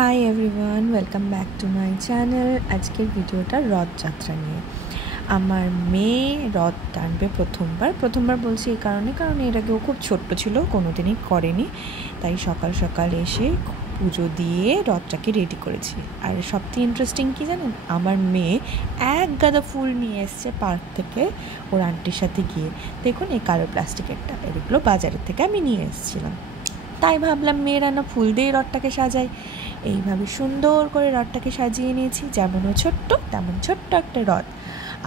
Hi everyone, welcome back to my channel. আজকের ভিডিওটা রথযাত্রা নিয়ে। আমার মেয়ে রথ টানবে প্রথমবার বলছি এই কারণ এর আগে ও খুব ছোট্ট ছিল, কোনোদিনই করেনি। তাই সকাল সকাল এসে পুজো দিয়ে রথটাকে রেডি করেছি। আর সবথেকে ইন্টারেস্টিং কী জানেন, আমার মেয়ে এক গাদা ফুল নিয়ে এসছে পার্ক থেকে ওর আন্টির সাথে গিয়ে। দেখুন এই কালো প্লাস্টিকেরটা, এগুলো বাজারের থেকে আমি নিয়ে এসেছিলাম। তাই ভাবলাম মেয়েরা না ফুল দিয়ে রথটাকে সাজাই। এইভাবে সুন্দর করে রথটাকে সাজিয়ে নিয়েছি, যেমন ও ছোট্ট তেমন ছোট্ট একটা রথ।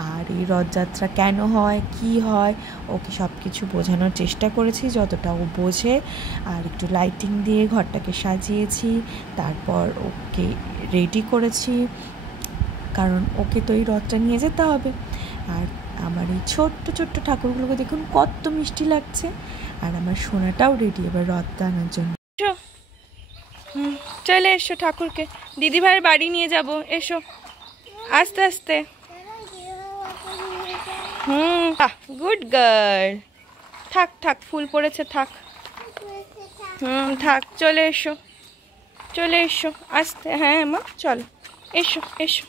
আর এই রথযাত্রা কেন হয়, কি হয়, ওকে সব কিছু বোঝানোর চেষ্টা করেছি যতটা ও বোঝে। আর একটু লাইটিং দিয়ে ঘরটাকে সাজিয়েছি, তারপর ওকে রেডি করেছি, কারণ ওকে তো এই রথটা নিয়ে যেতে হবে। আর আমার এই ছোট্ট ছোট্ট ঠাকুরগুলোকে দেখুন কত মিষ্টি লাগছে। আর আমার সোনাটাও রেডি এবার রথ টানার জন্য। চলে এসো, ঠাকুরকে দিদিভাইয়ের বাড়ি নিয়ে যাব। এসো আস্তে আস্তে। Good girl. থাক থাক, ফুল পড়েছে, থাক। থাক, চলে এসো চলে এসো আস্তে। হ্যাঁ মা, চলো এসো এসো।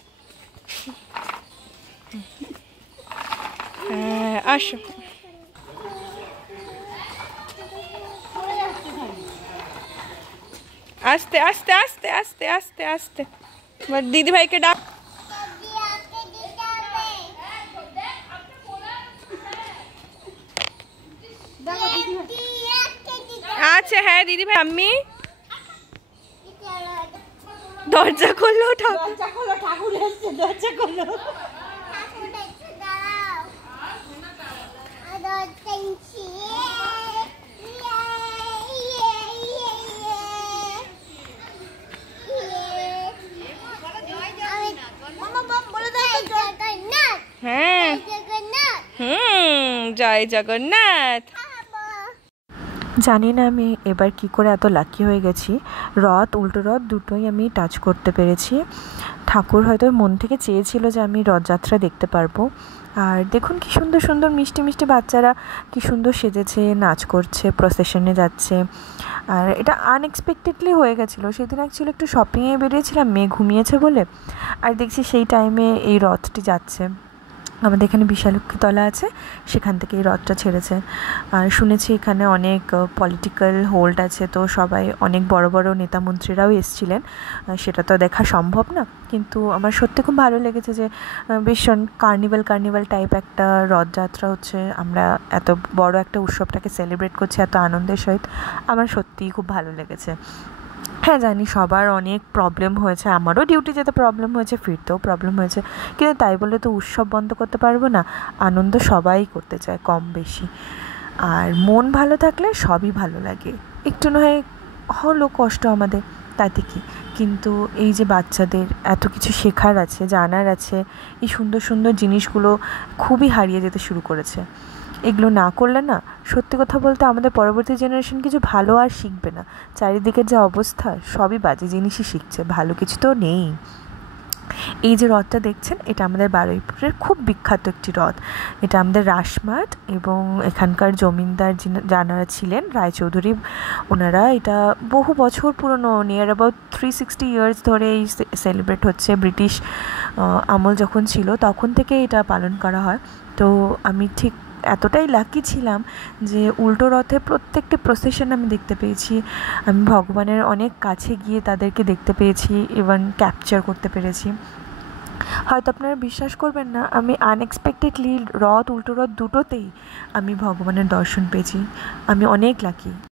হ্যাঁ আসো। আস্তে আস্তে আস্তে আস্তে আস্তে আস্তে। দিদি ভাইকে ডাক। আচ্ছা হ্যাঁ দিদি ভাই। আমি দরজা খোলো, ঠাকুর এসছে, দরজা খোলো। হ্যাঁ জয় জগন্নাথ। জানি না আমি এবার কি করে এত লাকি হয়ে গেছি, রথ উল্টো রথ দুটোই আমি টাচ করতে পেরেছি। ঠাকুর হয়তো মন থেকে চেয়েছিল যে আমি রথযাত্রা দেখতে পারবো। আর দেখুন কি সুন্দর সুন্দর মিষ্টি মিষ্টি বাচ্চারা কি সুন্দর সেজেছে, নাচ করছে, প্রসেশনে যাচ্ছে। আর এটা আনএক্সপেক্টেডলি হয়ে গেছিলো। সেদিন অ্যাকচুয়ালি একটু শপিংয়ে বেরিয়েছিলাম, মেয়ে ঘুমিয়েছে বলে। আর দেখছি সেই টাইমে এই রথটি যাচ্ছে। আমাদের এখানে বিশালক্ষীতলা আছে, সেখান থেকে এই রথটা ছেড়েছে। আর শুনেছি এখানে অনেক পলিটিক্যাল হোল্ড আছে, তো সবাই অনেক বড় বড় নেতা মন্ত্রীরাও এসেছিলেন। সেটা তো দেখা সম্ভব না, কিন্তু আমার সত্যি খুব ভালো লেগেছে যে ভীষণ কার্নিভাল টাইপ একটা রথযাত্রা হচ্ছে। আমরা এত বড় একটা উৎসবটাকে সেলিব্রেট করছি এত আনন্দের সহিত। আমার সত্যিই খুব ভালো লেগেছে। হ্যাঁ জানি সবার অনেক প্রবলেম হয়েছে, আমারও ডিউটি যেতে প্রবলেম হয়েছে, ফিরতেও প্রবলেম হয়েছে, কিন্তু তাই বলে তো উৎসব বন্ধ করতে পারবো না। আনন্দ সবাই করতে চায় কম বেশি। আর মন ভালো থাকলে সবই ভালো লাগে। একটু নয় হলো কষ্ট আমাদের, তাতে কি, কিন্তু এই যে বাচ্চাদের এত কিছু শেখার আছে, জানার আছে, এই সুন্দর সুন্দর জিনিসগুলো খুবই হারিয়ে যেতে শুরু করেছে। এগুলো না করলে না, সত্যি কথা বলতে আমাদের পরবর্তী জেনারেশন কিছু ভালো আর শিখবে না। চারিদিকের যে অবস্থা, সবই বাজে জিনিসই শিখছে, ভালো কিছু তো নেই। এই যে রথটা দেখছেন, এটা আমাদের বারুইপুরের খুব বিখ্যাত একটি রথ। এটা আমাদের রাসমাট এবং এখানকার জমিদার যারা ছিলেন রায়চৌধুরী, ওনারা এটা বহু বছর পুরনো, নিয়ার অ্যাবাউট 360 ইয়ার্স ধরে এই সেলিব্রেট হচ্ছে। ব্রিটিশ আমল যখন ছিল তখন থেকে এটা পালন করা হয়। তো আমি ঠিক এতটাই লাকি ছিলাম যে উল্টো রথে প্রত্যেকটি প্রসেশন আমি দেখতে পেয়েছি। আমি ভগবানের অনেক কাছে গিয়ে তাদেরকে দেখতে পেয়েছি, ইভেন ক্যাপচার করতে পেরেছি। হয়তো আপনারা বিশ্বাস করবেন না, আমি আনএক্সপেক্টেডলি রথ উল্টো রথ দুটোতেই আমি ভগবানের দর্শন পেয়েছি। আমি অনেক লাকি।